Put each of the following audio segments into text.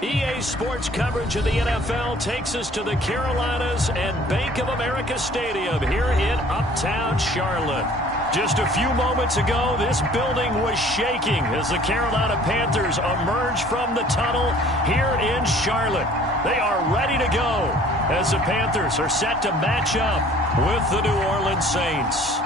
EA Sports coverage of the NFL takes us to the Carolinas and Bank of America Stadium here in Uptown Charlotte. Just a few moments ago, this building was shaking as the Carolina Panthers emerge from the tunnel here in Charlotte. They are ready to go as the Panthers are set to match up with the New Orleans Saints.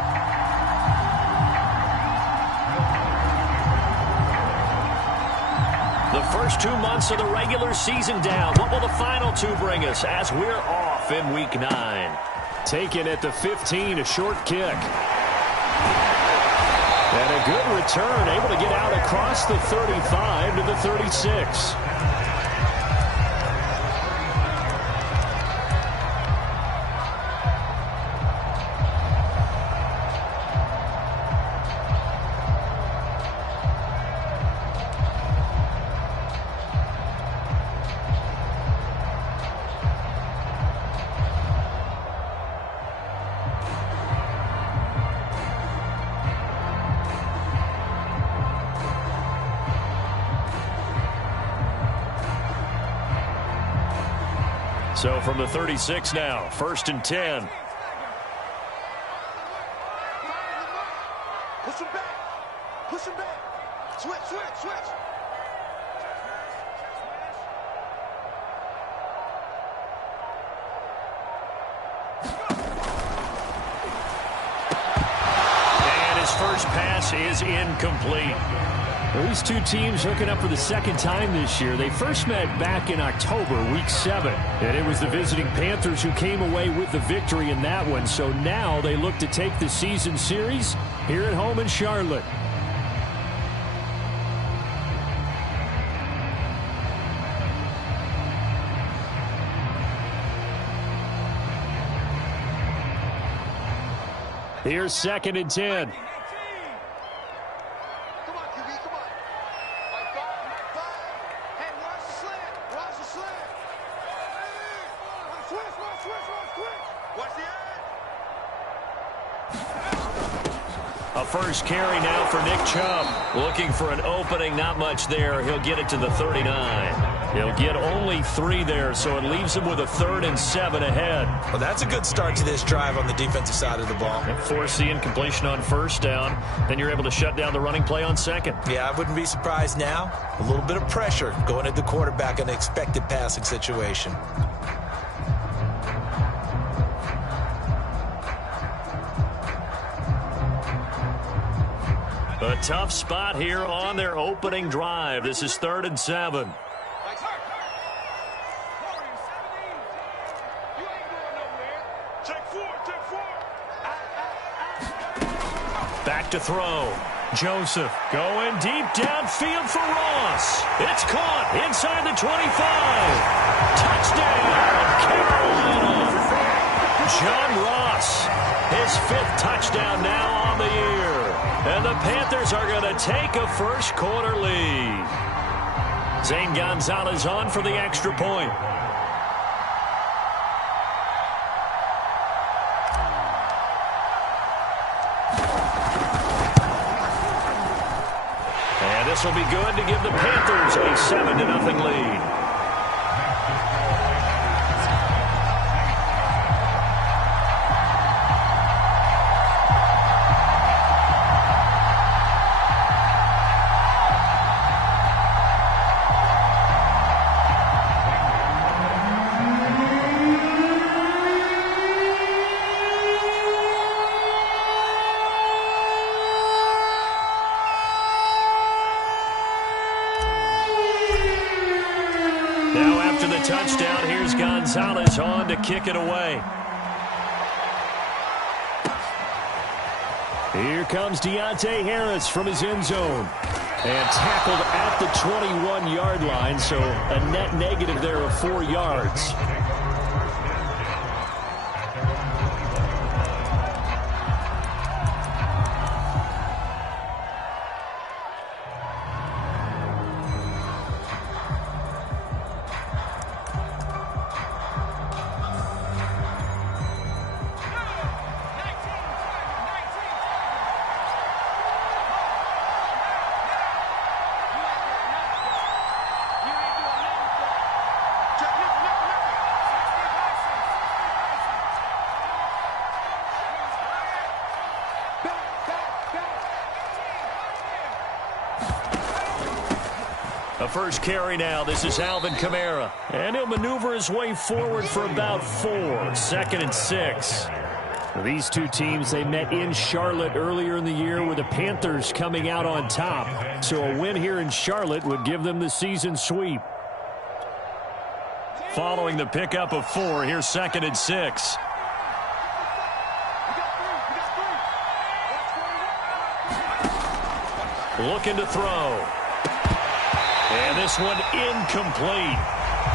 The first 2 months of the regular season down. What will the final two bring us as we're off in Week 9? Taken at the 15, a short kick. And a good return, able to get out across the 35 to the 36. So from the 36 now, 1st and 10. Push him back. Push him back. Switch, switch, switch. And his first pass is incomplete. Well, these two teams hooking up for the second time this year. They first met back in October, Week 7. And it was the visiting Panthers who came away with the victory in that one. So now they look to take the season series here at home in Charlotte. Here's 2nd and 10. A first carry now for Nick Chubb. Looking for an opening, not much there. He'll get it to the 39. He'll get only 3 there, so it leaves him with a 3rd and 7 ahead. Well, that's a good start to this drive on the defensive side of the ball. And force the incompletion on 1st down. Then you're able to shut down the running play on 2nd. Yeah, I wouldn't be surprised now. A little bit of pressure going at the quarterback in an expected passing situation. A tough spot here on their opening drive. This is 3rd and 7. Back to throw. Joseph going deep downfield for Ross. It's caught inside the 25. Touchdown, Carolina. John Ross, his 5th touchdown now on the year. And the Panthers are going to take a first quarter lead. Zane Gonzalez on for the extra point. And this will be good to give the Panthers a 7-0 lead. Now after the touchdown, here's Gonzalez on to kick it away. Here comes Deontay Harris from his end zone. And tackled at the 21-yard line, so a net negative there of 4 yards. A first carry now. This is Alvin Kamara. And he'll maneuver his way forward for about 4. 2nd and 6. These two teams, they met in Charlotte earlier in the year with the Panthers coming out on top. So a win here in Charlotte would give them the season sweep. Following the pickup of 4, here's 2nd and 6. Looking to throw. And this one incomplete.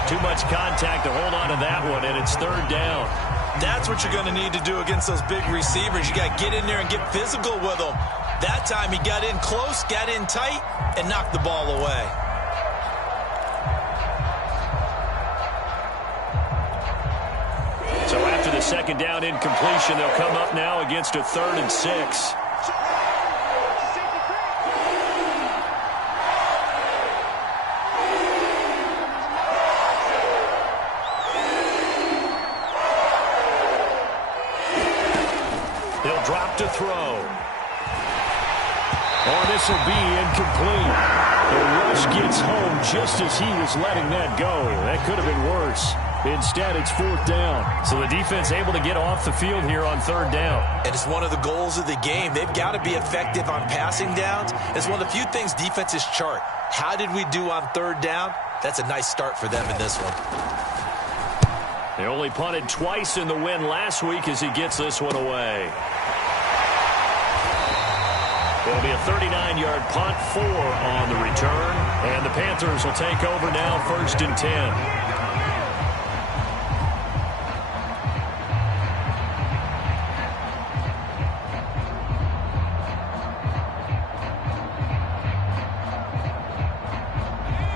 Too much contact to hold on to that one, and it's 3rd down. That's what you're going to need to do against those big receivers. You got to get in there and get physical with them. That time he got in close, got in tight, and knocked the ball away. So after the 2nd down incompletion, they'll come up now against a 3rd and 6. They'll drop to throw. Oh, this will be incomplete. The rush gets home just as he was letting that go. That could have been worse. Instead, it's 4th down. So the defense able to get off the field here on 3rd down. And it's one of the goals of the game. They've got to be effective on passing downs. It's one of the few things defenses chart. How did we do on 3rd down? That's a nice start for them in this one. They only punted twice in the win last week as he gets this one away. It'll be a 39-yard punt, 4 on the return. And the Panthers will take over now, 1st and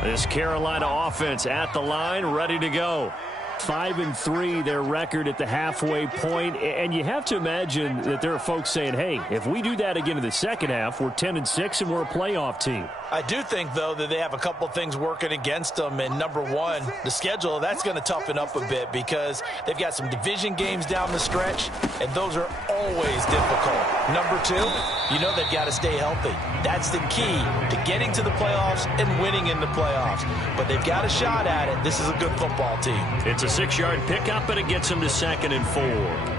10. This Carolina offense at the line, ready to go. 5-3, their record at the halfway point. And you have to imagine that there are folks saying, hey, if we do that again in the second half, we're 10-6 and we're a playoff team. I do think, though, that they have a couple of things working against them. And number one, the schedule, that's going to toughen up a bit because they've got some division games down the stretch, and those are always difficult. Number two, you know they've got to stay healthy. That's the key to getting to the playoffs and winning in the playoffs. But they've got a shot at it. This is a good football team. It's a 6-yard pickup, and it gets them to 2nd and 4.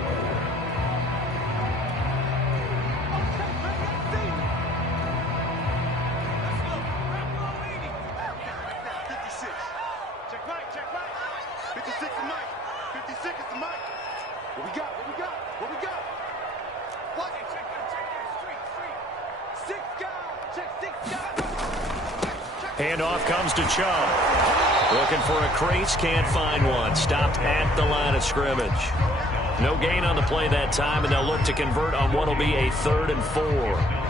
Handoff comes to Chubb. Looking for a crease, can't find one. Stopped at the line of scrimmage. No gain on the play that time, and they'll look to convert on what will be a 3rd and 4.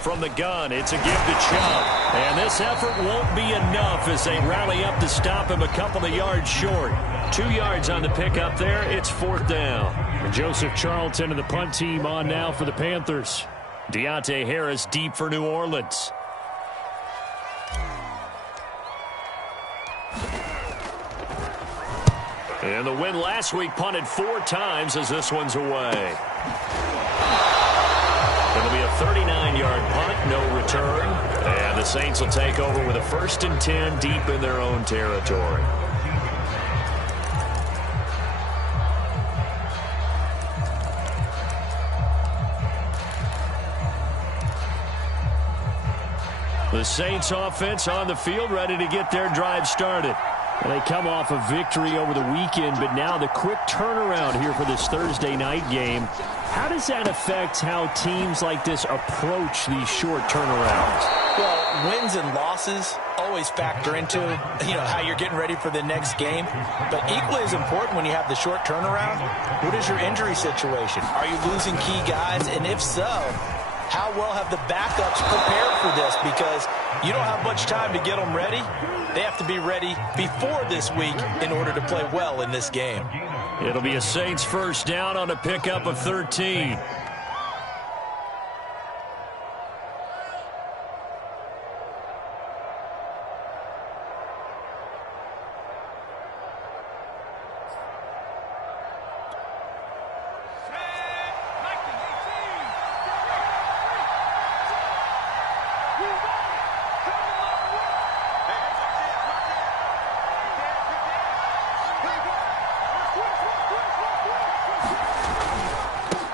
From the gun, it's a give to Chubb. And this effort won't be enough as they rally up to stop him a couple of yards short. 2 yards on the pickup there. It's 4th down. And Joseph Charlton and the punt team on now for the Panthers. Deontay Harris deep for New Orleans. And the win last week punted 4 times as this one's away. It'll be a 39-yard punt, no return. And the Saints will take over with a 1st and 10 deep in their own territory. The Saints offense on the field, ready to get their drive started. And they come off a victory over the weekend, but now the quick turnaround here for this Thursday night game. How does that affect how teams like this approach these short turnarounds? Well, wins and losses always factor into, how you're getting ready for the next game. But equally as important when you have the short turnaround, what is your injury situation? Are you losing key guys? And if so, how well have the backups prepared for this? Because you don't have much time to get them ready. They have to be ready before this week in order to play well in this game. It'll be a Saints first down on a pickup of 13.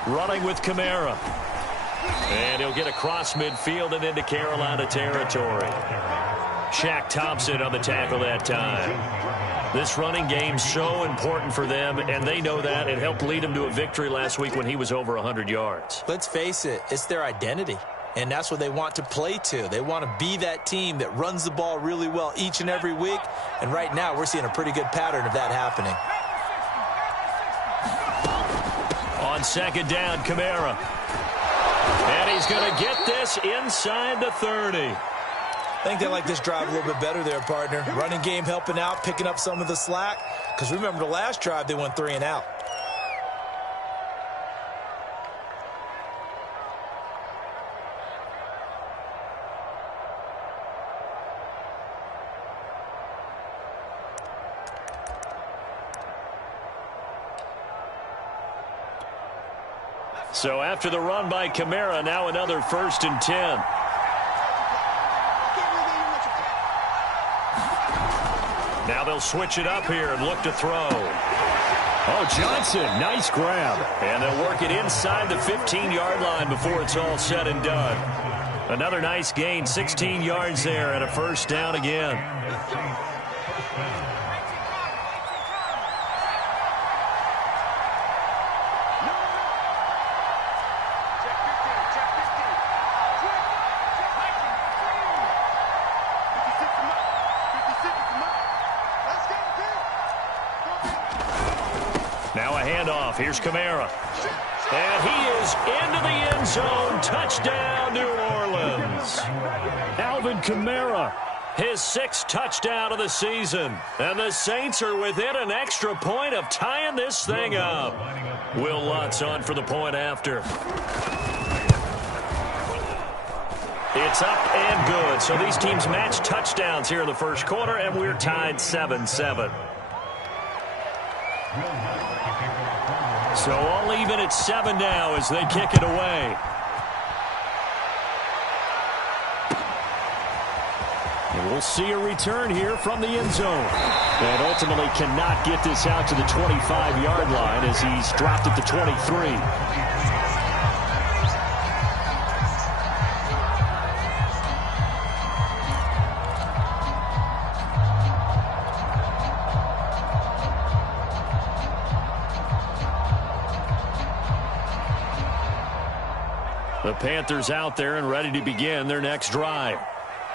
Running with Kamara. And he'll get across midfield and into Carolina territory. Shaq Thompson on the tackle that time. This running game's so important for them, and they know that. It helped lead them to a victory last week when he was over 100 yards. Let's face it, it's their identity. And that's what they want to play to. They want to be that team that runs the ball really well each and every week. And right now, we're seeing a pretty good pattern of that happening. On second down, Kamara. And he's going to get this inside the 30. I think they like this drive a little bit better there, partner. Running game helping out, picking up some of the slack. Because remember the last drive, they went 3 and out. So after the run by Kamara, now another 1st and 10. Now they'll switch it up here and look to throw. Oh, Johnson, nice grab. And they'll work it inside the 15-yard line before it's all said and done. Another nice gain, 16 yards there, and a first down again. Now a handoff. Here's Kamara. And he is into the end zone. Touchdown, New Orleans. Alvin Kamara, his 6th touchdown of the season. And the Saints are within an extra point of tying this thing up. Will Lutz on for the point after. It's up and good. So these teams match touchdowns here in the first quarter, and we're tied 7-7. So all even at 7 now as they kick it away. And we'll see a return here from the end zone. And ultimately cannot get this out to the 25-yard line as he's dropped at the 23. The Panthers out there and ready to begin their next drive.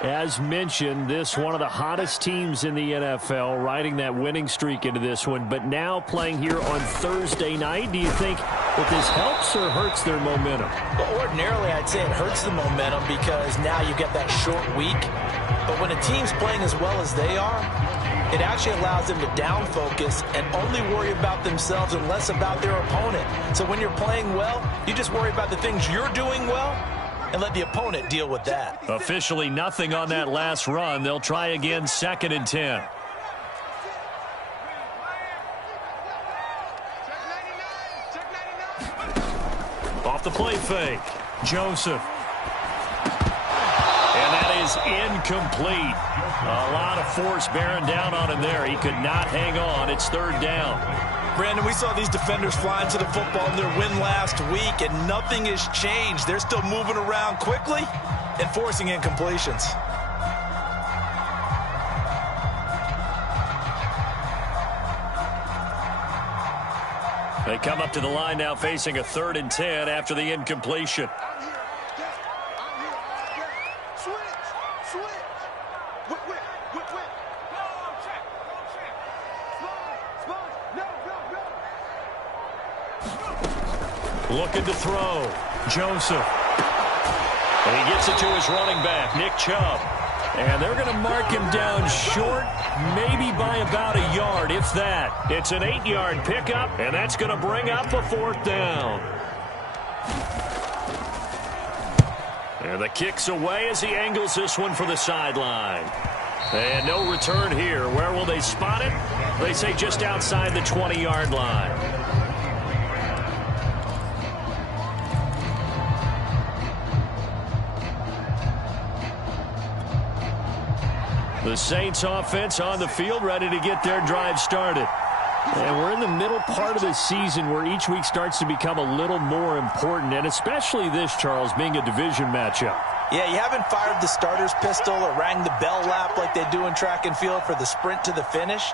As mentioned, this one of the hottest teams in the NFL, riding that winning streak into this one, but now playing here on Thursday night. Do you think that this helps or hurts their momentum? Well, ordinarily, I'd say it hurts the momentum because now you get that short week. But when a team's playing as well as they are, it actually allows them to down focus and only worry about themselves and less about their opponent. So when you're playing well, you just worry about the things you're doing well and let the opponent deal with that. Officially nothing on that last run. They'll try again, 2nd and 10. Off the play fake. Joseph. And that is incomplete. A lot of force bearing down on him there. He could not hang on. It's 3rd down. Brandon, we saw these defenders flying to the football in their win last week, and nothing has changed. They're still moving around quickly and forcing incompletions. They come up to the line now facing a 3rd and 10 after the incompletion. Looking to throw. Joseph. And he gets it to his running back, Nick Chubb. And they're going to mark him down short, maybe by about a yard, if that. It's an 8-yard pickup, and that's going to bring up a 4th down. And the kick's away as he angles this one for the sideline. And no return here. Where will they spot it? They say just outside the 20-yard line. The Saints offense on the field, ready to get their drive started. And we're in the middle part of the season where each week starts to become a little more important, and especially this, Charles, being a division matchup. Yeah, you haven't fired the starter's pistol or rang the bell lap like they do in track and field for the sprint to the finish.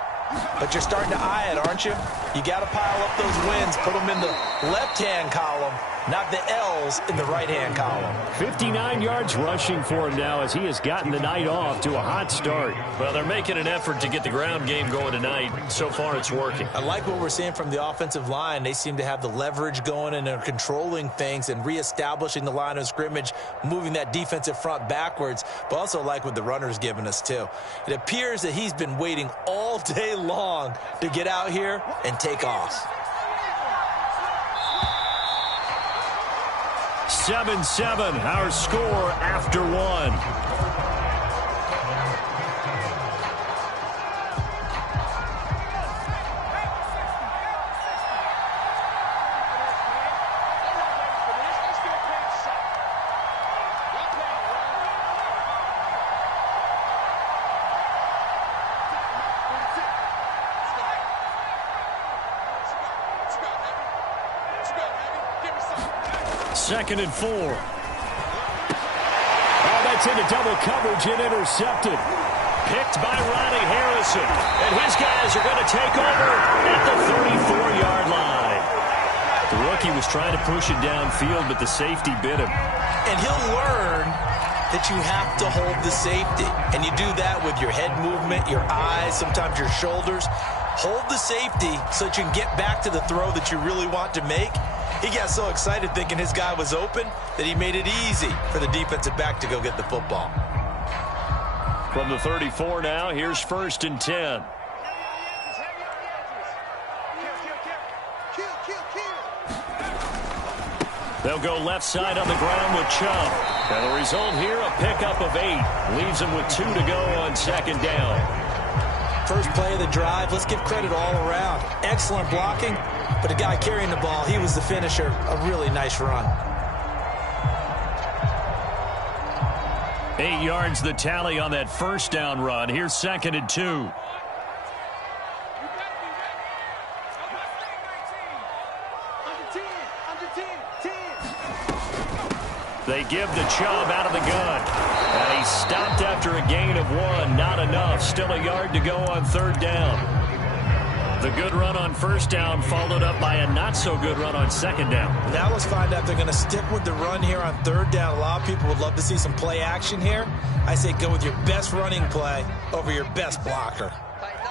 But you're starting to eye it, aren't you? You got to pile up those wins, put them in the left-hand column, not the L's in the right-hand column. 59 yards rushing for him now as he has gotten the night off to a hot start. Well, they're making an effort to get the ground game going tonight. So far, it's working. I like what we're seeing from the offensive line. They seem to have the leverage going and they're controlling things and reestablishing the line of scrimmage, moving that defensive front backwards, but also like what the runner's giving us, too. It appears that he's been waiting all day long to get out here and take off. 7-7, our score after one. Second and 4. Oh, that's into double coverage and intercepted. Picked by Ronnie Harrison. And his guys are going to take over at the 34-yard line. The rookie was trying to push it downfield, but the safety bit him. And he'll learn that you have to hold the safety. And you do that with your head movement, your eyes, sometimes your shoulders. Hold the safety so that you can get back to the throw that you really want to make. He got so excited thinking his guy was open that he made it easy for the defensive back to go get the football. From the 34 now, here's 1st and 10. They'll go left side on the ground with Chubb. And the result here, a pickup of 8. Leaves them with 2 to go on 2nd down. First play of the drive, let's give credit all around. Excellent blocking, but the guy carrying the ball, he was the finisher. A really nice run. 8 yards the tally on that 1st down run. Here's 2nd and 2. They give the Chubb out of the gun. And he stopped after a gain of 1. Not enough. Still a yard to go on 3rd down. The good run on 1st down followed up by a not-so-good run on 2nd down. Now let's find out if they're going to stick with the run here on 3rd down. A lot of people would love to see some play action here. I say go with your best running play over your best blocker.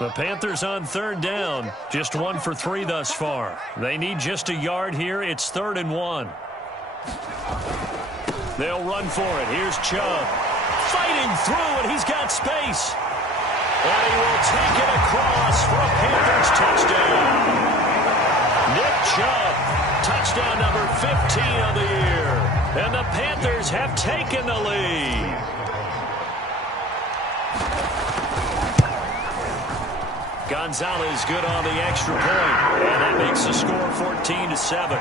The Panthers on 3rd down. Just 1 for 3 thus far. They need just a yard here. It's 3rd and 1. They'll run for it. Here's Chubb. Fighting through, and he's got space. And he will take it across for a Panthers touchdown. Nick Chubb, touchdown number 15 of the year. And the Panthers have taken the lead. Gonzalez good on the extra point. And that makes the score 14-7.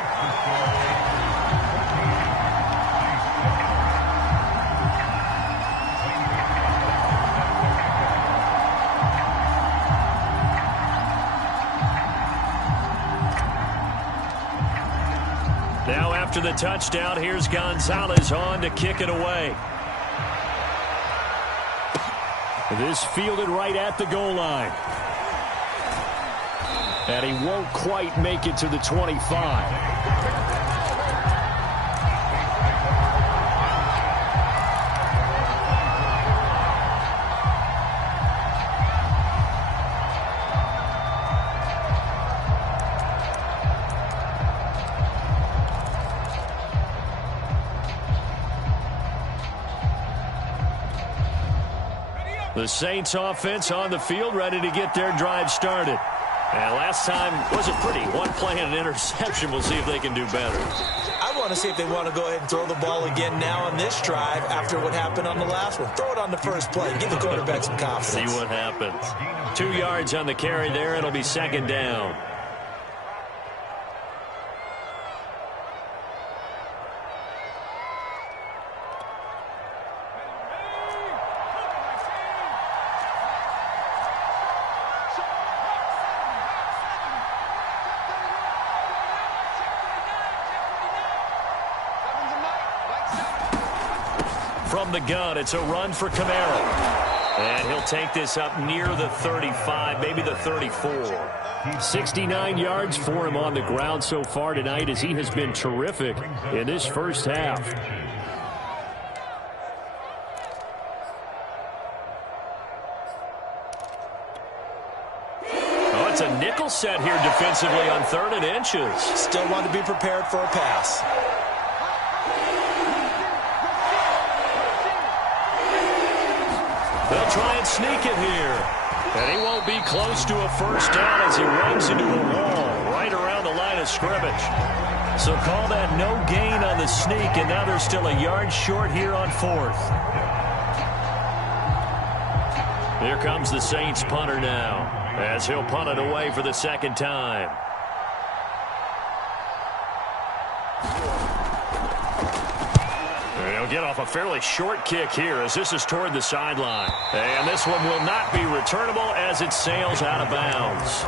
Now after the touchdown, here's Gonzalez on to kick it away. This fielded right at the goal line. And he won't quite make it to the 25. The Saints offense on the field, ready to get their drive started. And last time wasn't pretty. One play and an interception. We'll see if they can do better. I want to see if they want to go ahead and throw the ball again now on this drive after what happened on the last one. Throw it on the first play. Give the quarterback some confidence. See what happens. 2 yards on the carry there. It'll be second down. From the gun, it's a run for Kamara. And he'll take this up near the 35, maybe the 34. 69 yards for him on the ground so far tonight as he has been terrific in this first half. Oh, it's a nickel set here defensively on 3rd and inches. Still want to be prepared for a pass. They'll try and sneak it here. And he won't be close to a first down as he runs into a wall right around the line of scrimmage. So call that no gain on the sneak, and now they're still a yard short here on 4th. Here comes the Saints punter now as he'll punt it away for the second time. He'll get off a fairly short kick here as this is toward the sideline. And this one will not be returnable as it sails out of bounds.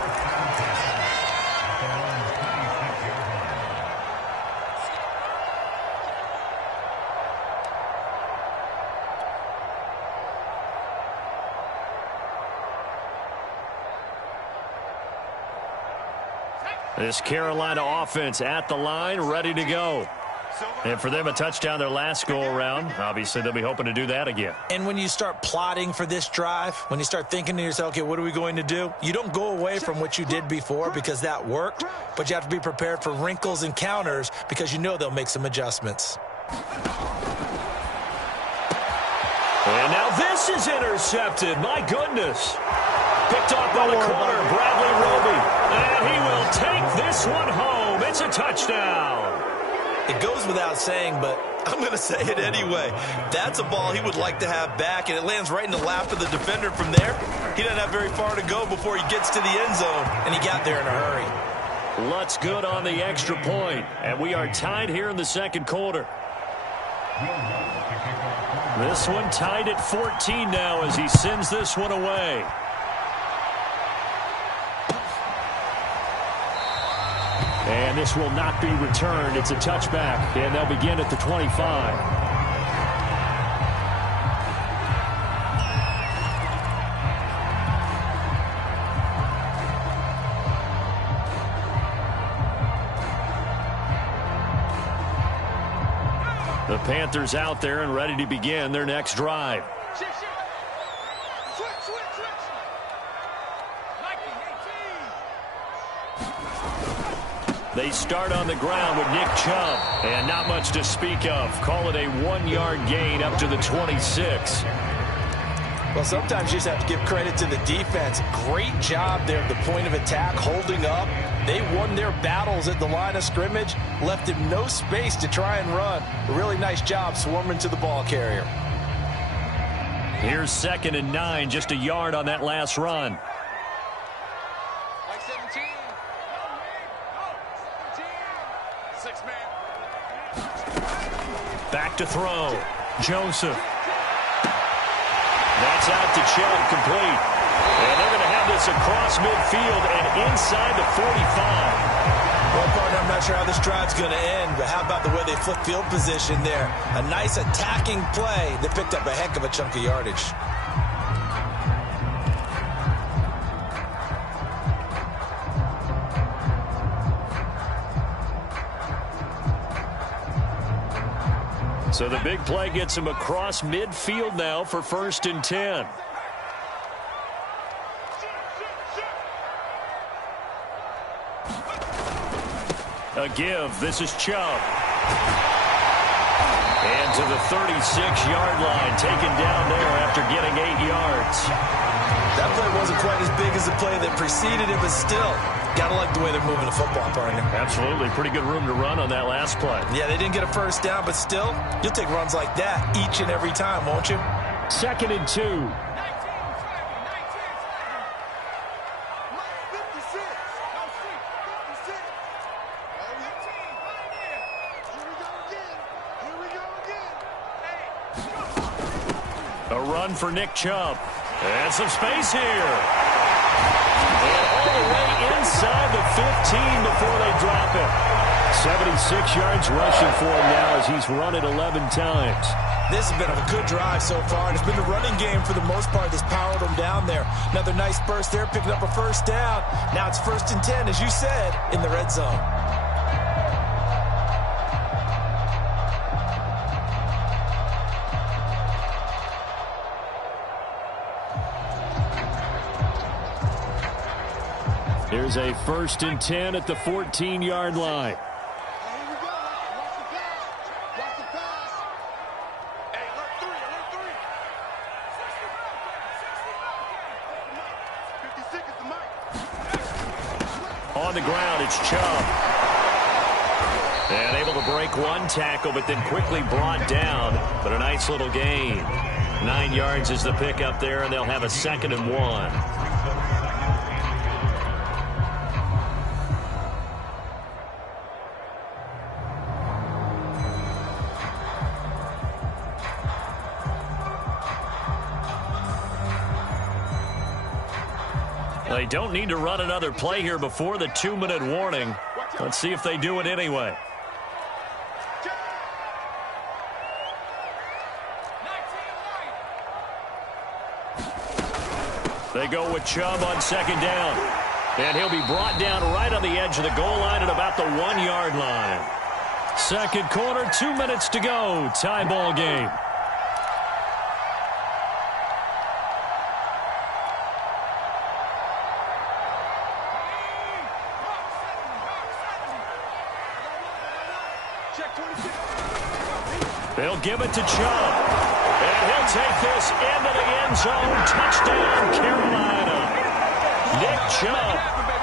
This Carolina offense at the line, ready to go. And for them, a touchdown their last go-around. Obviously, they'll be hoping to do that again. And when you start plotting for this drive, when you start thinking to yourself, okay, what are we going to do? You don't go away from what you did before because that worked, but you have to be prepared for wrinkles and counters because you know they'll make some adjustments. And now this is intercepted. My goodness. Picked off by the corner, Bradley Roby. And he will take this one home. It's a touchdown. It goes without saying, but I'm going to say it anyway. That's a ball he would like to have back, and it lands right in the lap of the defender from there. He doesn't have very far to go before he gets to the end zone, and he got there in a hurry. Lutz good on the extra point, and we are tied here in the second quarter. This one tied at 14 now as he sends this one away. And this will not be returned. It's a touchback, and they'll begin at the 25. The Panthers out there and ready to begin their next drive. They start on the ground with Nick Chubb, and not much to speak of. Call it a 1-yard gain up to the 26. Well, sometimes you just have to give credit to the defense. Great job there at the point of attack, holding up. They won their battles at the line of scrimmage, left him no space to try and run. A really nice job swarming to the ball carrier. Here's 2nd and 9, just a yard on that last run. Back to throw. Joseph. That's out to Chubb, complete. And they're going to have this across midfield and inside the 45. Well, partner, I'm not sure how this drive's going to end, but how about the way they flip field position there? A nice attacking play that picked up a heck of a chunk of yardage. So the big play gets him across midfield now for 1st and 10. A give. This is Chubb. And to the 36-yard line, taken down there after getting 8 yards. That play wasn't quite as big as the play that preceded it, but still, got to like the way they're moving the football, partner. Absolutely. Pretty good room to run on that last play. Yeah, they didn't get a first down, but still, you'll take runs like that each and every time, won't you? 2nd and 2. A run for Nick Chubb. And some space here. And all the way inside the 15 before they drop it. 76 yards rushing for him now as he's run it 11 times. This has been a good drive so far, and it's been the running game for the most part that's powered them down there. Another nice burst there, picking up a first down. Now it's 1st and 10, as you said, in the red zone. Here's a 1st and 10 at the 14-yard line. On the ground, it's Chubb. And able to break one tackle, but then quickly brought down. But a nice little gain. 9 yards is the pickup there, and they'll have a 2nd and 1. They don't need to run another play here before the 2-minute warning. Let's see if they do it anyway. They go with Chubb on 2nd down. And he'll be brought down right on the edge of the goal line at about the 1-yard line. 2nd quarter, 2 minutes to go. Tie ball game. They'll give it to Chubb. And he'll take this into the end zone. Touchdown, Carolina. Nick Chubb,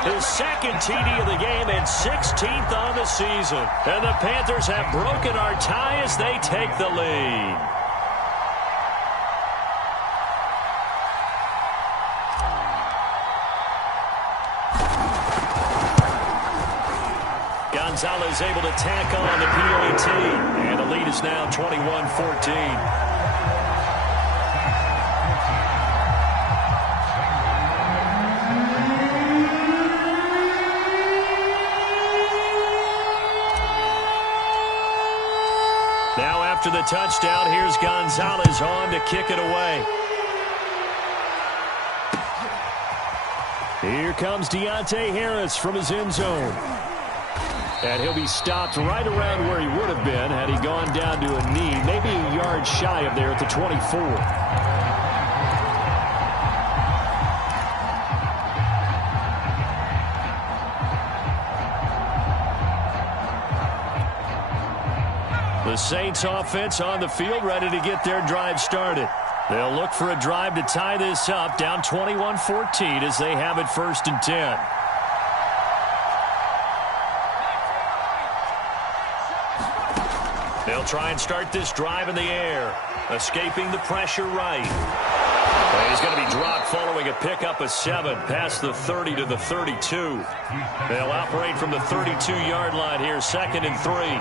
his 2nd TD of the game and 16th on the season. And the Panthers have broken our tie as they take the lead. Gonzalez able to tack on the PAT, and the lead is now 21-14. Now after the touchdown, here's Gonzalez on to kick it away. Here comes Deontay Harris from his end zone. And he'll be stopped right around where he would have been had he gone down to a knee, maybe a yard shy of there at the 24. The Saints offense on the field, ready to get their drive started. They'll look for a drive to tie this up, down 21-14 as they have it 1st and 10. They'll try and start this drive in the air, escaping the pressure right. And he's going to be dropped following a pickup of 7 past the 30 to the 32. They'll operate from the 32-yard line here, 2nd and 3.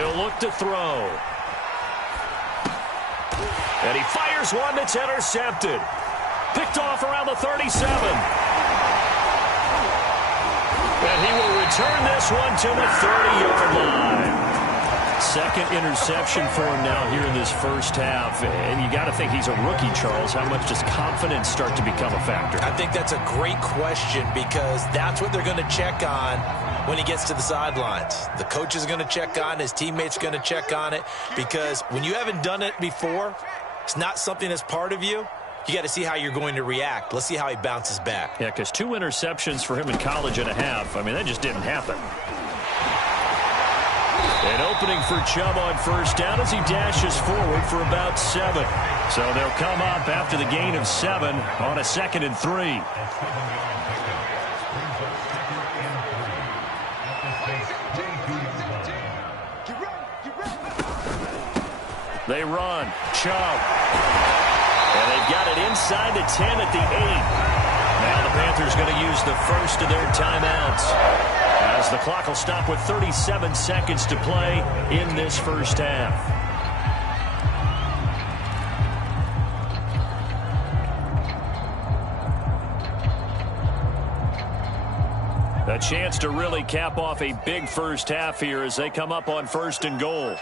He'll look to throw. And he fires one that's intercepted. Picked off around the 37. And he will return this one to the 30-yard line. 2nd interception for him now here in this first half. And you got to think he's a rookie, Charles. How much does confidence start to become a factor? I think that's a great question because that's what they're going to check on when he gets to the sidelines. The coach is going to check on, his teammates are going to check on it, because when you haven't done it before, it's not something that's part of you. you got to see how you're going to react. Let's see how he bounces back. Yeah, because 2 interceptions for him in college and a half. I mean, that just didn't happen. An opening for Chubb on first down as he dashes forward for about 7. So they'll come up after the gain of 7 on a 2nd and 3. They run. Chubb. And they've got it inside the 10 at the 8. Now the Panthers going to use the first of their timeouts, as the clock will stop with 37 seconds to play in this first half. A chance to really cap off a big first half here as they come up on 1st and goal.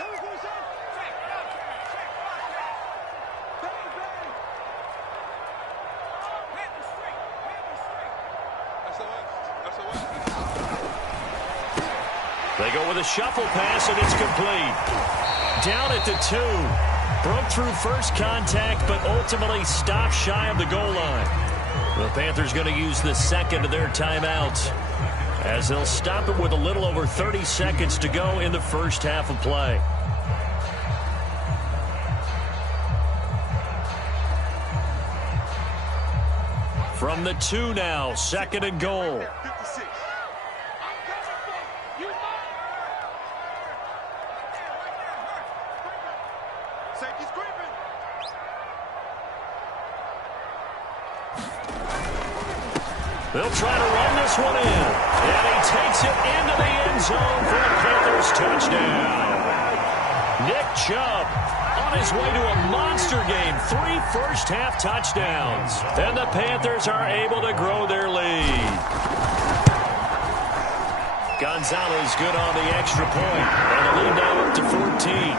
They go with a shuffle pass, and it's complete. Down at the 2. Broke through first contact, but ultimately stopped shy of the goal line. The Panthers going to use the 2nd of their timeouts, as they'll stop it with a little over 30 seconds to go in the first half of play. From the 2 now, 2nd and goal. They'll try to run this one in. And he takes it into the end zone for a Panthers touchdown. Nick Chubb on his way to a monster game. 3 first-half touchdowns. And the Panthers are able to grow their lead. Gonzalez good on the extra point. And the lead now up to 14.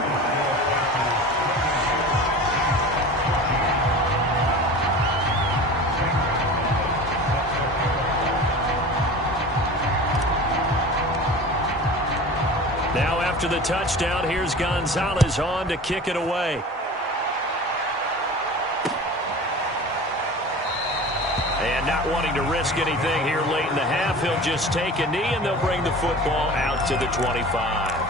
After the touchdown, here's Gonzalez on to kick it away. And not wanting to risk anything here late in the half, he'll just take a knee, and they'll bring the football out to the 25.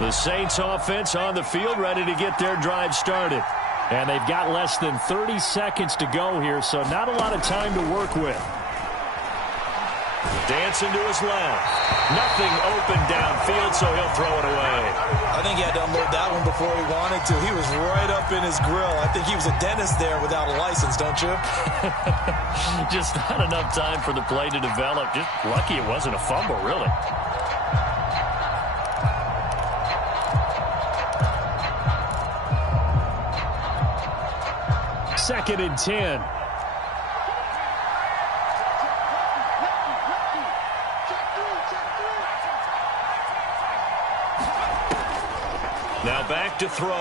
The Saints offense on the field, ready to get their drive started. And they've got less than 30 seconds to go here, so not a lot of time to work with. Dancing to his left. Nothing open downfield, so he'll throw it away. I think he had to unload that one before he wanted to. He was right up in his grill. I think he was a dentist there without a license, don't you? Just not enough time for the play to develop. Just lucky it wasn't a fumble, really. Second and 10. Now back to throw.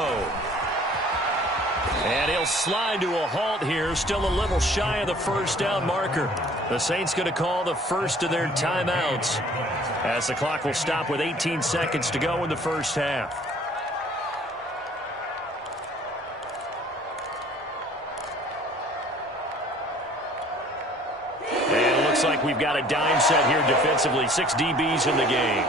And he'll slide to a halt here, still a little shy of the first down marker. The Saints going to call the first of their timeouts, as the clock will stop with 18 seconds to go in the first half. Like we've got a dime set here defensively. 6 DBs in the game.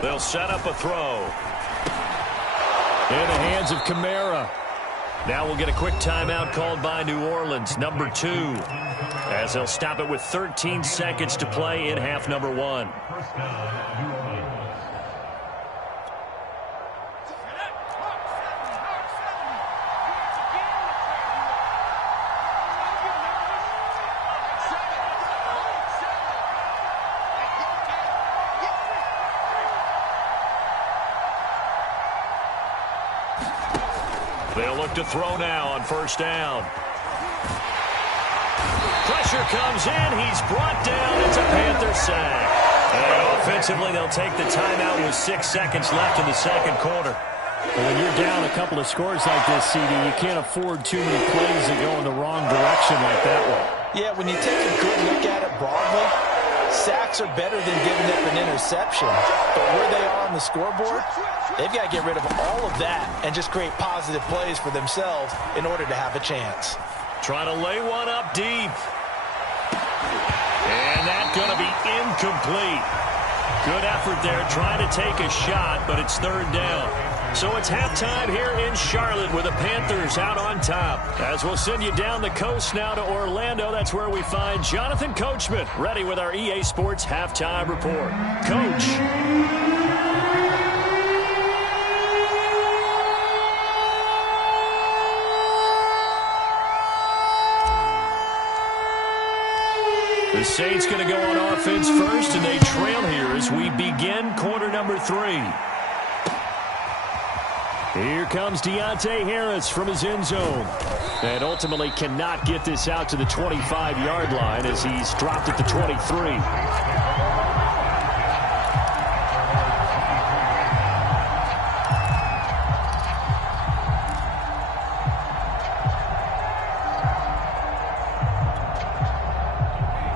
They'll set up a throw. In the hands of Kamara. Now we'll get a quick timeout called by New Orleans, number 2, as they'll stop it with 13 seconds to play in half number 1. They'll look to throw now on first down. Pressure comes in. He's brought down. It's a Panther sack. And offensively, they'll take the timeout with 6 seconds left in the second quarter. Well, when you're down a couple of scores like this, CD, you can't afford too many plays that go in the wrong direction like that one. Yeah, when you take a good look at it broadly, sacks are better than giving up an interception. But where they are on the scoreboard, they've got to get rid of all of that and just create positive plays for themselves in order to have a chance. Trying to lay one up deep. And that's going to be incomplete. Good effort there trying to take a shot, but it's third down. So it's halftime here in Charlotte with the Panthers out on top. As we'll send you down the coast now to Orlando, that's where we find Jonathan Coachman ready with our EA Sports Halftime Report. Coach. The Saints going to go on offense first, and they trail here as we begin quarter number 3. Here comes Deontay Harris from his end zone. And ultimately cannot get this out to the 25-yard line as he's dropped at the 23.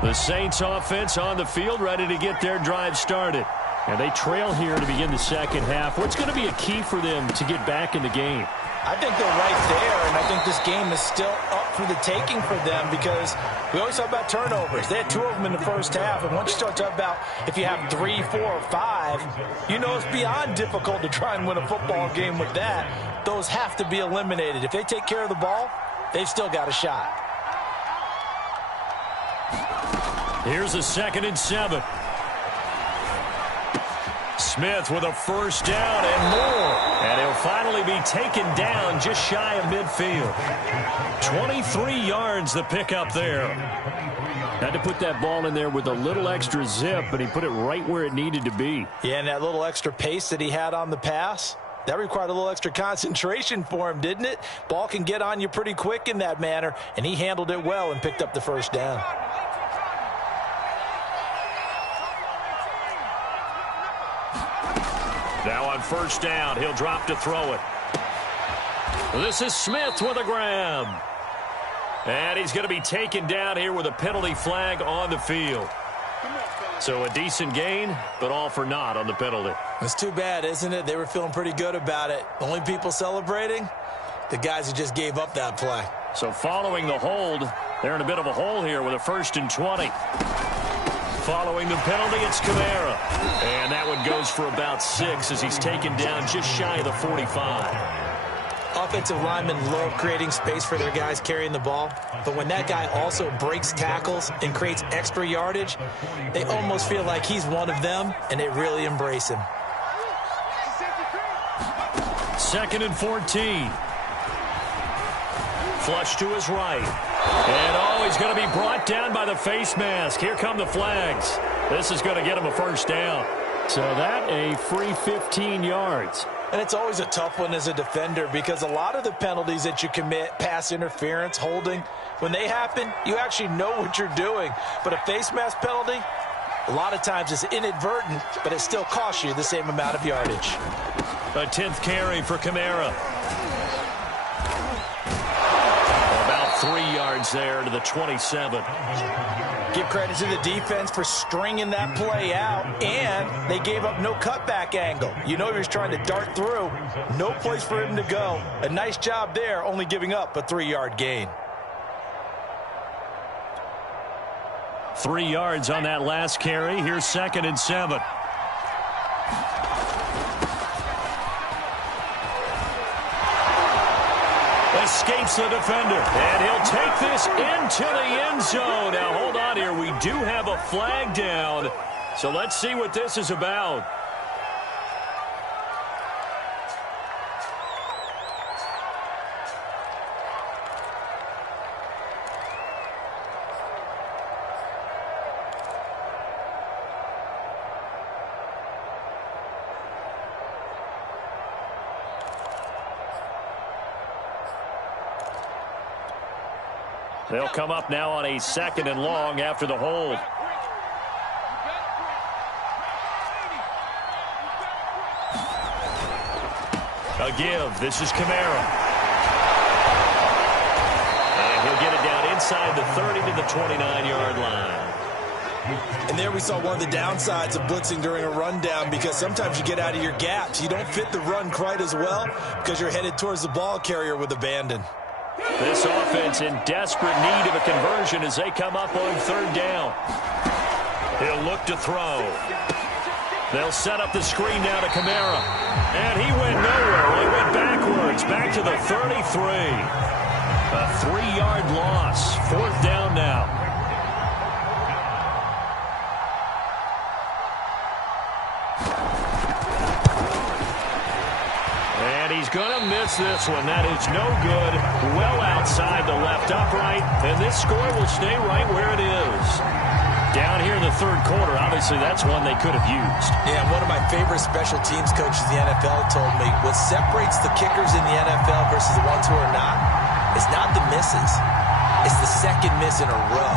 The Saints offense on the field, ready to get their drive started. And they trail here to begin the second half. What's going to be a key for them to get back in the game? I think they're right there, and I think this game is still up for the taking for them because we always talk about turnovers. They had 2 of them in the first half, and once you start talking about if you have 3, 4, or 5, you know it's beyond difficult to try and win a football game with that. Those have to be eliminated. If they take care of the ball, they've still got a shot. Here's a 2nd and 7. Smith with a first down and more. And he'll finally be taken down just shy of midfield. 23 yards the pickup there. Had to put that ball in there with a little extra zip, but he put it right where it needed to be. Yeah, and that little extra pace that he had on the pass, that required a little extra concentration for him, didn't it? Ball can get on you pretty quick in that manner, and he handled it well and picked up the first down. Now on first down, he'll drop to throw it. This is Smith with a grab. And he's going to be taken down here with a penalty flag on the field. So a decent gain, but all for naught on the penalty. It's too bad, isn't it? They were feeling pretty good about it. The only people celebrating, the guys who just gave up that play. So following the hold, they're in a bit of a hole here with a 1st and 20. Following the penalty, it's Kamara. And that one goes for about 6 as he's taken down just shy of the 45. Offensive linemen love creating space for their guys carrying the ball. But when that guy also breaks tackles and creates extra yardage, they almost feel like he's one of them, and they really embrace him. 2nd and 14. Flush to his right. And he's going to be brought down by the face mask. Here come the flags. This is going to get him a first down. So that a free 15 yards. And it's always a tough one as a defender because a lot of the penalties that you commit, pass interference, holding, when they happen, you actually know what you're doing. But a face mask penalty, a lot of times it's inadvertent, but it still costs you the same amount of yardage. A 10th carry for Kamara. 3 yards there to the 27. Give credit to the defense for stringing that play out, and they gave up no cutback angle. You know he was trying to dart through. No place for him to go. A nice job there, only giving up a 3-yard gain. 3 yards on that last carry. Here's 2nd and 7. Escapes the defender, and he'll take this into the end zone. Now, hold on here. We do have a flag down, so let's see what this is about. They'll come up now on a 2nd and long after the hold. A give. This is Kamara. And he'll get it down inside the 30 to the 29-yard line. And there we saw one of the downsides of blitzing during a rundown, because sometimes you get out of your gaps. You don't fit the run quite as well because you're headed towards the ball carrier with abandon. This offense in desperate need of a conversion as they come up on 3rd down. He'll look to throw. They'll set up the screen now to Kamara. And he went nowhere. He went backwards, back to the 33. A 3-yard loss. 4th down now. And he's going to miss this one. That is no good. Well outside the left upright. And this score will stay right where it is. Down here in the 3rd quarter, obviously that's one they could have used. Yeah, one of my favorite special teams coaches in the NFL told me what separates the kickers in the NFL versus the ones who are not is not the misses. It's the 2nd miss in a row.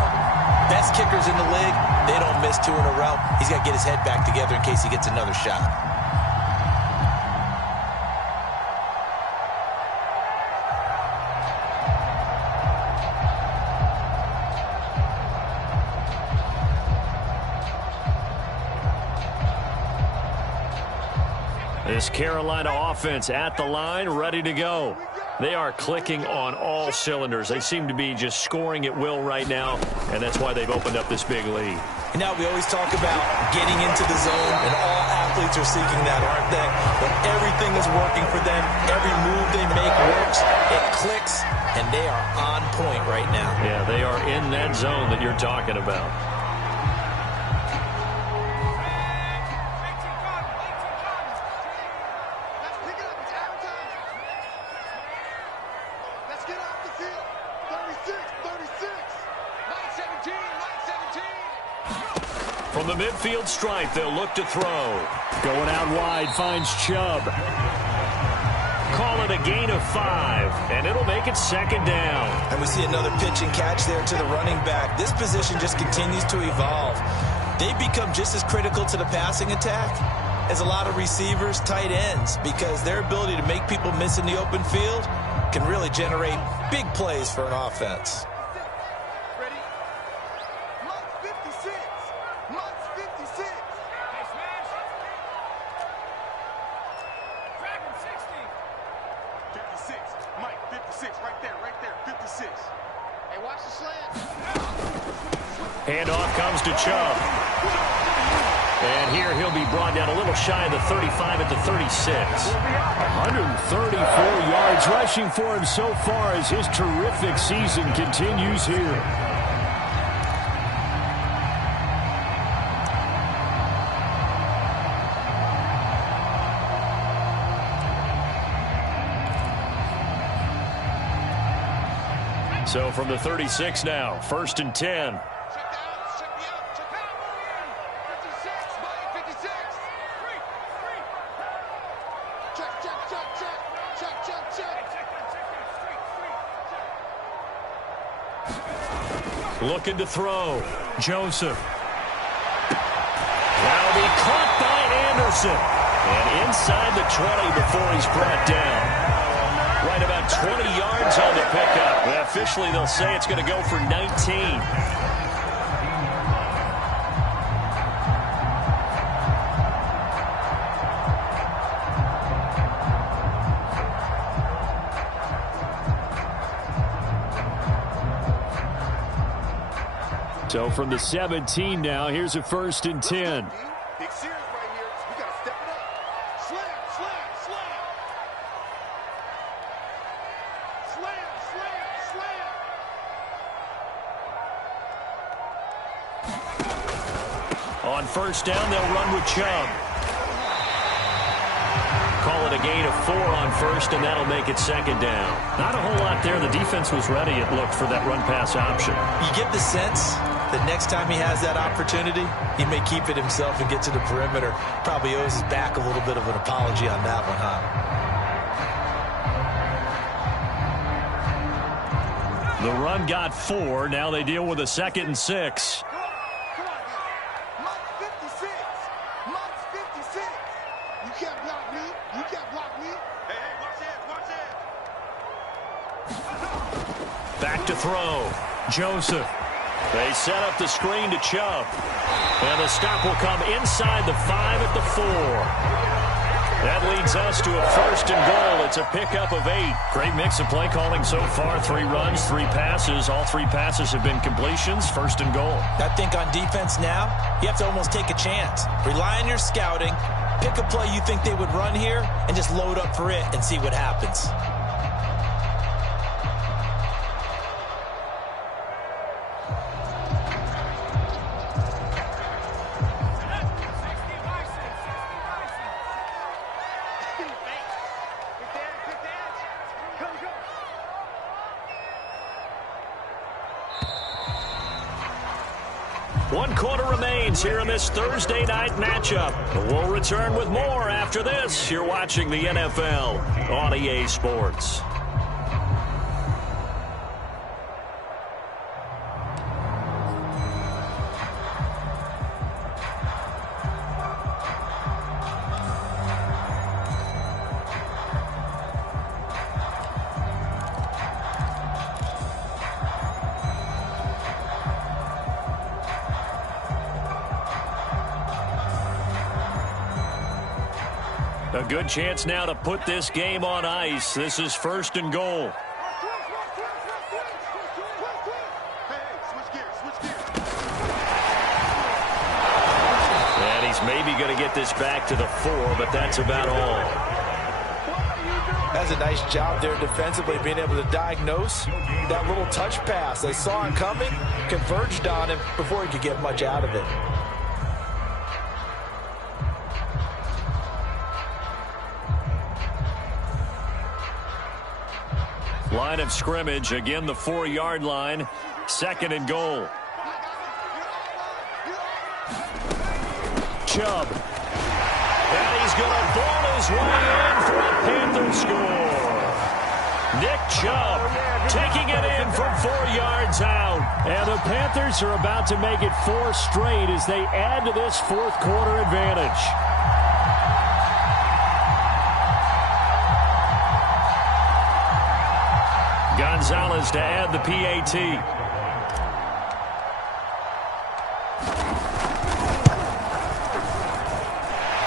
Best kickers in the league, they don't miss 2 in a row. He's got to get his head back together in case he gets another shot. This Carolina offense at the line, ready to go. They are clicking on all cylinders. They seem to be just scoring at will right now, and that's why they've opened up this big lead. And now we always talk about getting into the zone, and all athletes are seeking that, aren't they? When everything is working for them, every move they make works, it clicks, and they are on point right now. Yeah, they are in that zone that you're talking about. From the midfield stripe, they'll look to throw. Going out wide, finds Chubb. Call it a gain of 5, and it'll make it 2nd down. And we see another pitch and catch there to the running back. This position just continues to evolve. They become just as critical to the passing attack as a lot of receivers, tight ends, because their ability to make people miss in the open field can really generate big plays for an offense. Handoff comes to Chubb. And here he'll be brought down a little shy of the 35 at the 36. 134 yards rushing for him so far as his terrific season continues here. So from the 36 now, 1st and 10. Looking to throw. Joseph. That'll be caught by Anderson. And inside the 20 before he's brought down. Right about 20 yards on the pickup. But officially, they'll say it's going to go for 19. So from the 17 now, here's a 1st and 10. Big series right here. We got to step it up. Slam, slam, slam. Slam, slam, slam. On 1st down, they'll run with Chubb. Call it a gain of 4 on 1st, and that'll make it 2nd down. Not a whole lot there. The defense was ready, it looked, for that run-pass option. You get the sense that next time he has that opportunity, he may keep it himself and get to the perimeter. Probably owes his back a little bit of an apology on that one, huh? The run got 4. Now they deal with a 2nd and 6. Come on, Mike's 56. Mike's 56. You can't block me. You can't block me. Hey, watch it. Back to throw. Joseph. They set up the screen to Chubb. And the stop will come inside the 5 at the 4. That leads us to a 1st and goal. It's a pickup of 8. Great mix of play calling so far. 3 runs, 3 passes. All 3 passes have been completions. 1st and goal. I think on defense now, you have to almost take a chance. Rely on your scouting. Pick a play you think they would run here and just load up for it and see what happens. One quarter remains here in this Thursday night matchup. We'll return with more after this. You're watching the NFL on EA Sports. A good chance now to put this game on ice. This is 1st and goal. And he's maybe going to get this back to the 4, but that's about all. That's a nice job there defensively, being able to diagnose that little touch pass. They saw it coming, converged on him before he could get much out of it. Line of scrimmage, again the 4-yard line. 2nd and goal. Chubb. And he's going to ball his way in for a Panther score. Nick Chubb taking it in from 4 yards out. And the Panthers are about to make it 4 straight as they add to this 4th quarter advantage. Gonzalez to add the PAT.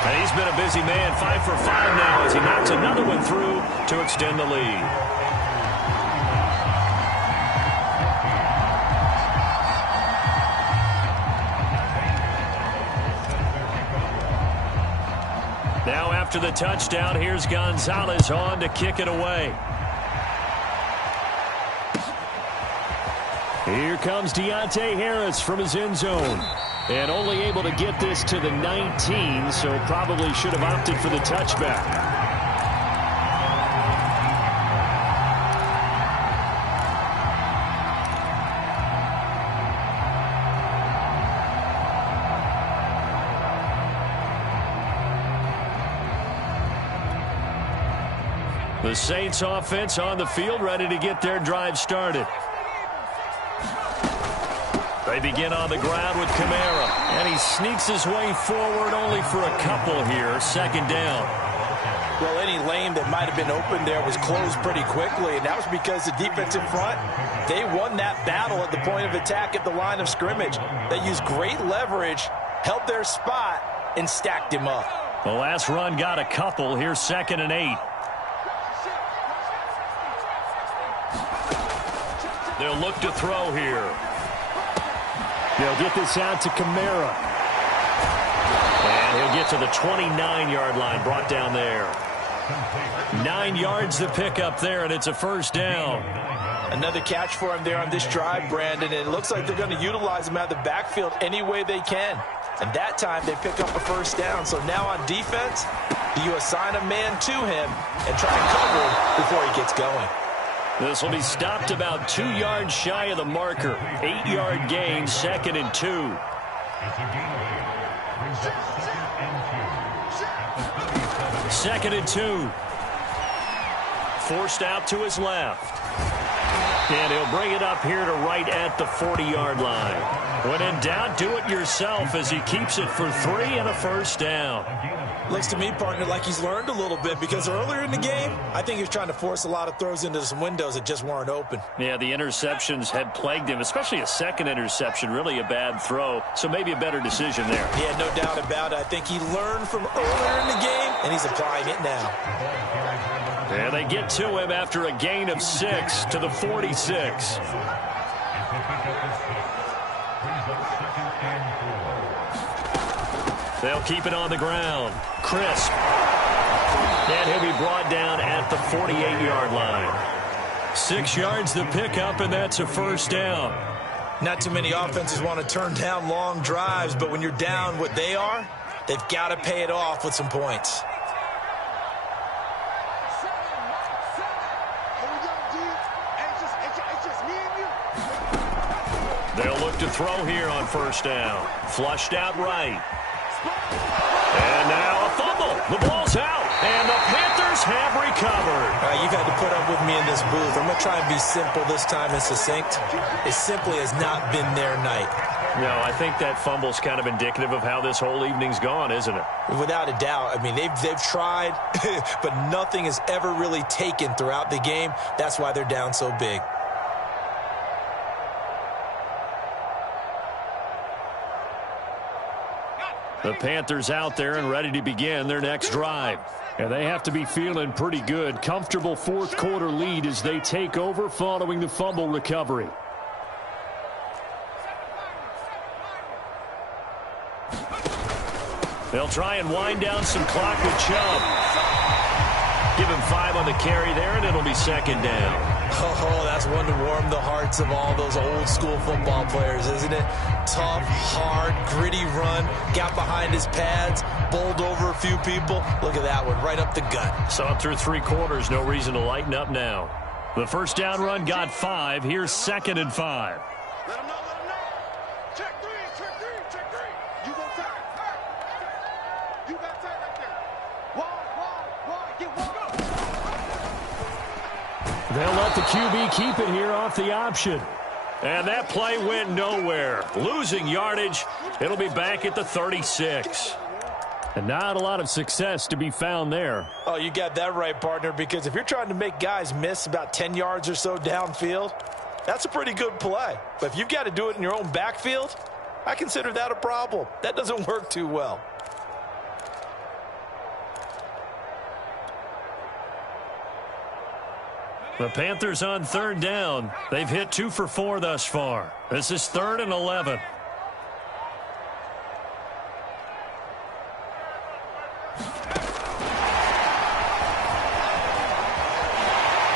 And he's been a busy man, 5 for 5 now as he knocks another one through to extend the lead. Now after the touchdown, here's Gonzalez on to kick it away. Here comes Deontay Harris from his end zone. And only able to get this to the 19, so probably should have opted for the touchback. The Saints offense on the field, ready to get their drive started. They begin on the ground with Kamara, and he sneaks his way forward only for a couple here. 2nd down. Well, any lane that might have been open there was closed pretty quickly, and that was because the defense in front, they won that battle at the point of attack at the line of scrimmage. They used great leverage, held their spot, and stacked him up. The last run got a couple. Here's 2nd and 8. They'll look to throw here. They'll get this out to Kamara. And he'll get to the 29-yard line, brought down there. 9 yards to pick up there, and it's a 1st down. Another catch for him there on this drive, Brandon, and it looks like they're going to utilize him out of the backfield any way they can. And that time they pick up a 1st down. So now on defense, do you assign a man to him and try and cover him before he gets going? This will be stopped about 2 yards shy of the marker. 8-yard gain, 2nd and 2. 2nd and 2. Forced out to his left. And he'll bring it up here to right at the 40-yard line. When in doubt, do it yourself as he keeps it for 3 and a first down. Looks to me, partner, like he's learned a little bit because earlier in the game, I think he was trying to force a lot of throws into some windows that just weren't open. Yeah, the interceptions had plagued him, especially a second interception, really a bad throw. So maybe a better decision there. Yeah, no doubt about it. I think he learned from earlier in the game, and he's applying it now. And they get to him after a gain of 6 to the 46. They'll keep it on the ground. Crisp. And he'll be brought down at the 48-yard line. 6 yards the pickup, and that's a first down. Not too many offenses want to turn down long drives, but when you're down what they are, they've got to pay it off with some points. They'll look to throw here on first down. Flushed out right. And now a fumble. The ball's out. And the Panthers have recovered. You've had to put up with me in this booth. I'm going to try and be simple this time and succinct. It simply has not been their night. No, I think that fumble's kind of indicative of how this whole evening's gone, isn't it? Without a doubt. I mean, they've tried, but nothing has ever really taken throughout the game. That's why they're down so big. The Panthers out there and ready to begin their next drive. And they have to be feeling pretty good. Comfortable fourth quarter lead as they take over following the fumble recovery. They'll try and wind down some clock with Chubb. Give him 5 on the carry there, and it'll be second down. Oh, that's one to warm the hearts of all those old school football players, isn't it? Tough, hard, gritty run, got behind his pads, bowled over a few people. Look at that one, right up the gut. Saw it through 3 quarters, no reason to lighten up now. The first down run got 5. Here's second and 5. Let him know, let him know. Check 3, check 3, check 3. You go tight. You got tight right there. Wide, get wide. They'll let the QB keep it here off the option. And that play went nowhere. Losing yardage. It'll be back at the 36. And not a lot of success to be found there. Oh, you got that right, partner, because if you're trying to make guys miss about 10 yards or so downfield, that's a pretty good play. But if you've got to do it in your own backfield, I consider that a problem. That doesn't work too well. The Panthers on third down. They've hit 2 for 4 thus far. This is 3rd and 11.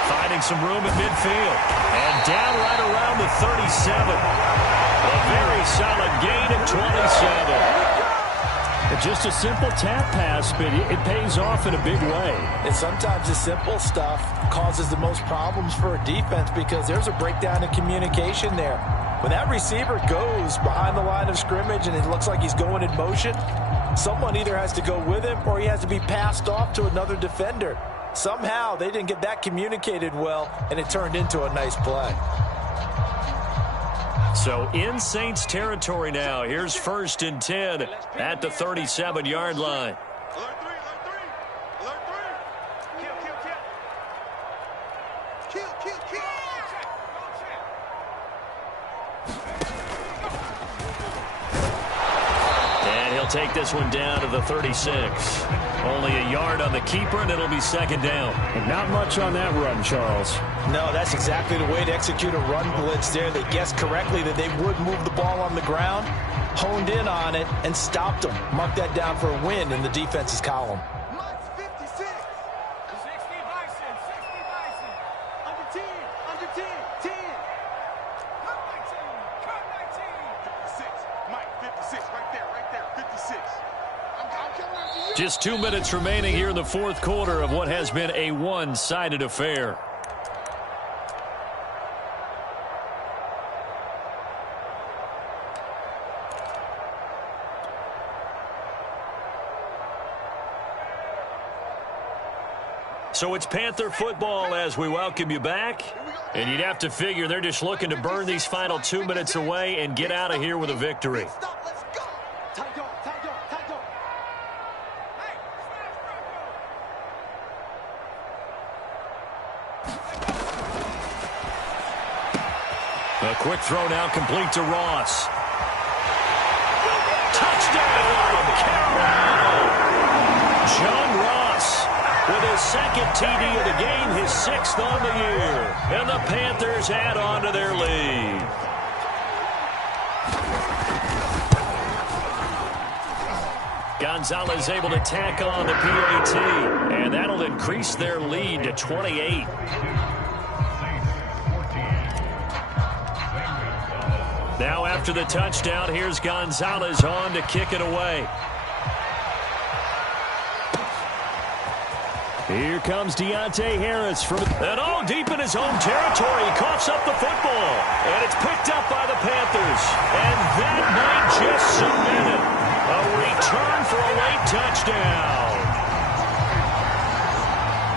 Finding some room at midfield. And down right around the 37. A very solid gain of 27. Just a simple tap pass, but it pays off in a big way. And sometimes the simple stuff causes the most problems for a defense because there's a breakdown in communication there. When that receiver goes behind the line of scrimmage and it looks like he's going in motion, someone either has to go with him or he has to be passed off to another defender. Somehow they didn't get that communicated well, and it turned into a nice play. So in Saints territory now. Here's 1st and 10 at the 37-yard line. Alert 3, alert 3. Alert 3. Kill. And he'll take this one down to the 36. Only a yard on the keeper, and it'll be second down. And not much on that run, Charles. No, that's exactly the way to execute a run blitz there. They guessed correctly that they would move the ball on the ground, honed in on it, and stopped them. Mark that down for a win in the defense's column. Mike's 56. 60 Bison. Under 10. 10. Cut 19. 56. Mike, 56. Right there. 56. I'm coming after you. Just 2 minutes remaining here in the fourth quarter of what has been a one-sided affair. So it's Panther football as we welcome you back. And you'd have to figure they're just looking to burn these final 2 minutes away and get out of here with a victory. A quick throw now complete to Ross. Touchdown, Carolina! John Ross with his second TD of the game, his 6th on the year. And the Panthers add on to their lead. Gonzalez able to tack on the PAT, and that'll increase their lead to 28. Now after the touchdown, here's Gonzalez on to kick it away. Here comes Deontay Harris from deep in his home territory. He coughs up the football, and it's picked up by the Panthers. And that might just cement it. A return for a late touchdown.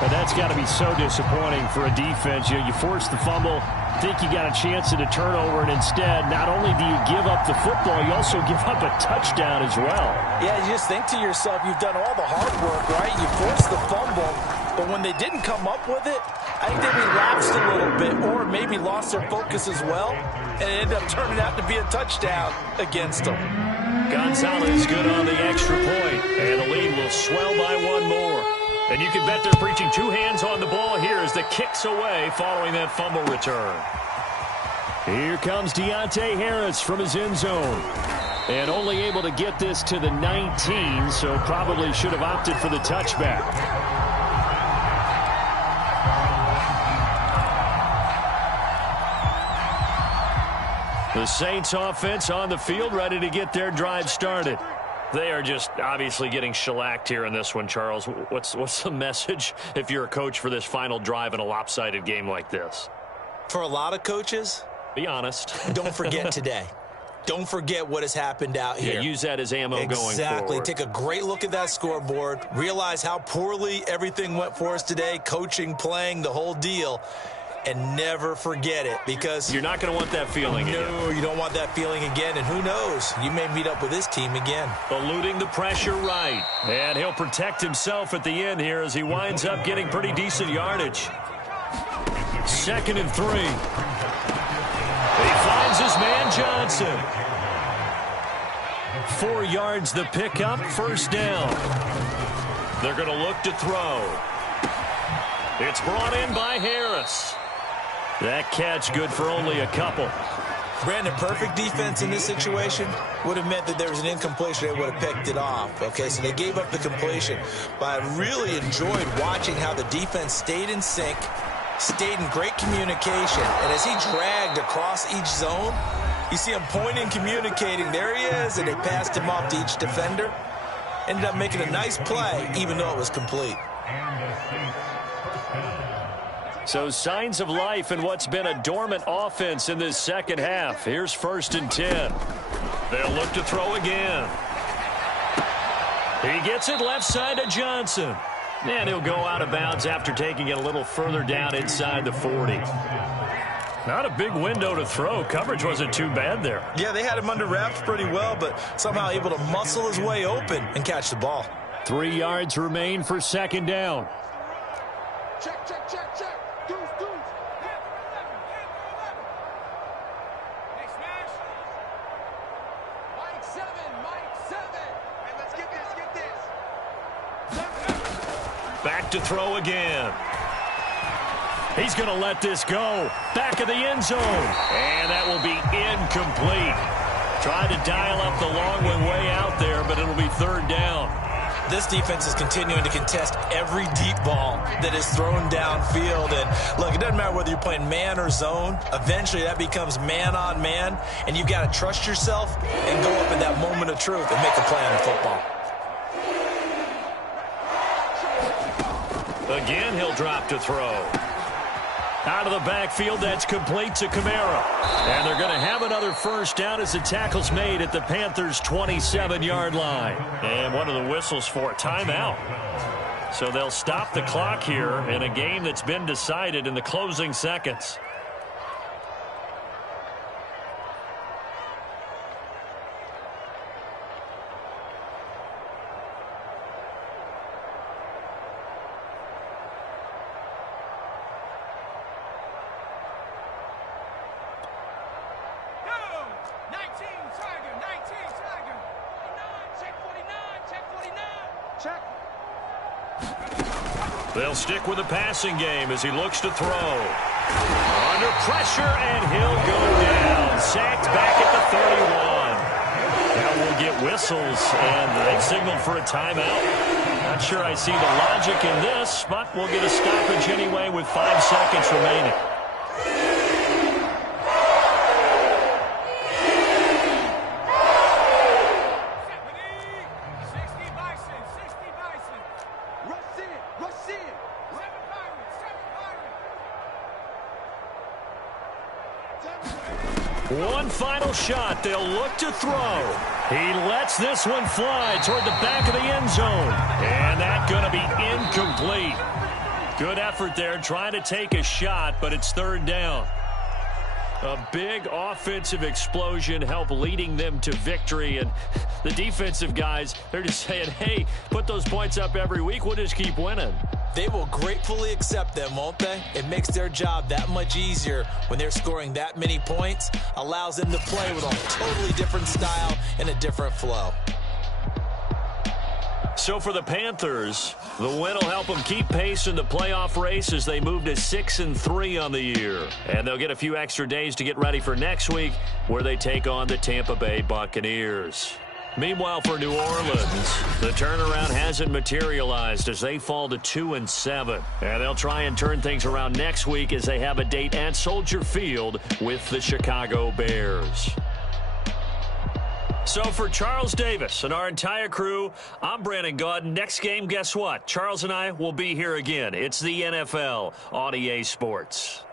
But that's got to be so disappointing for a defense. You force the fumble, think you got a chance at a turnover, and instead, not only do you give up the football, you also give up a touchdown as well. Yeah, you just think to yourself, you've done all the hard work, right? You forced the fumble, but when they didn't come up with it, I think they relapsed a little bit or maybe lost their focus as well, and it ended up turning out to be a touchdown against them. Gonzalez good on the extra point, and the lead will swell by one more. And you can bet they're preaching 2 hands on the ball here as the kick's away following that fumble return. Here comes Deontay Harris from his end zone. And only able to get this to the 19, so probably should have opted for the touchback. The Saints offense on the field, ready to get their drive started. They are just obviously getting shellacked here in this one, Charles. What's the message if you're a coach for this final drive in a lopsided game like this? For a lot of coaches, be honest. Don't forget today. Don't forget what has happened out here. Yeah, use that as ammo going forward. Exactly. Take a great look at that scoreboard. Realize how poorly everything went for us today. Coaching, playing, the whole deal. And never forget it, because you're not going to want that feeling again. No, you don't want that feeling again. And who knows? You may meet up with this team again. Eluding the pressure right. And he'll protect himself at the end here as he winds up getting pretty decent yardage. 2nd and 3. He finds his man Johnson. 4 yards the pickup, 1st down. They're going to look to throw. It's brought in by Harris. That catch good for only a couple. Brandon, perfect defense in this situation would have meant that there was an incompletion. They would have picked it off. Okay, so they gave up the completion. But I really enjoyed watching how the defense stayed in sync, stayed in great communication. And as he dragged across each zone, you see him pointing, communicating. There he is, and they passed him off to each defender. Ended up making a nice play, even though it was complete. So signs of life in what's been a dormant offense in this second half. Here's 1st and 10. They'll look to throw again. He gets it left side to Johnson. And he'll go out of bounds after taking it a little further down inside the 40. Not a big window to throw. Coverage wasn't too bad there. Yeah, they had him under wraps pretty well, but somehow able to muscle his way open and catch the ball. 3 yards remain for 2nd down. Check, check, check, check. Deuce, deuce. Hey, smash. Mike 7, Mike 7. Hey, let's get this. Back to throw again. He's going to let this go. Back of the end zone. And that will be incomplete. Tried to dial up the long one way out there, but it'll be 3rd down. This defense is continuing to contest every deep ball that is thrown downfield. And look, it doesn't matter whether you're playing man or zone. Eventually that becomes man on man, and you've got to trust yourself and go up in that moment of truth and make a play on the football. Again, he'll drop to throw. Out of the backfield, that's complete to Kamara. And they're going to have another 1st down as the tackle's made at the Panthers' 27-yard line. And one of the whistles for a timeout. So they'll stop the clock here in a game that's been decided in the closing seconds. They'll stick with the passing game as he looks to throw. Under pressure, and he'll go down. Sacked back at the 31. Now we'll get whistles, and they've signaled for a timeout. Not sure I see the logic in this, but we'll get a stoppage anyway with 5 seconds remaining. One final shot. They'll look to throw. He lets this one fly toward the back of the end zone. And that's going to be incomplete. Good effort there trying to take a shot, but it's third down. A big offensive explosion helped leading them to victory. And the defensive guys, they're just saying, hey, put those points up every week. We'll just keep winning. They will gratefully accept them, won't they? It makes their job that much easier when they're scoring that many points. Allows them to play with a totally different style and a different flow. So for the Panthers, the win will help them keep pace in the playoff race as they move to 6-3 on the year. And they'll get a few extra days to get ready for next week, where they take on the Tampa Bay Buccaneers. Meanwhile, for New Orleans, the turnaround hasn't materialized as they fall to 2-7. And they'll try and turn things around next week as they have a date at Soldier Field with the Chicago Bears. So for Charles Davis and our entire crew, I'm Brandon Gaudin. Next game, guess what? Charles and I will be here again. It's the NFL on EA Sports.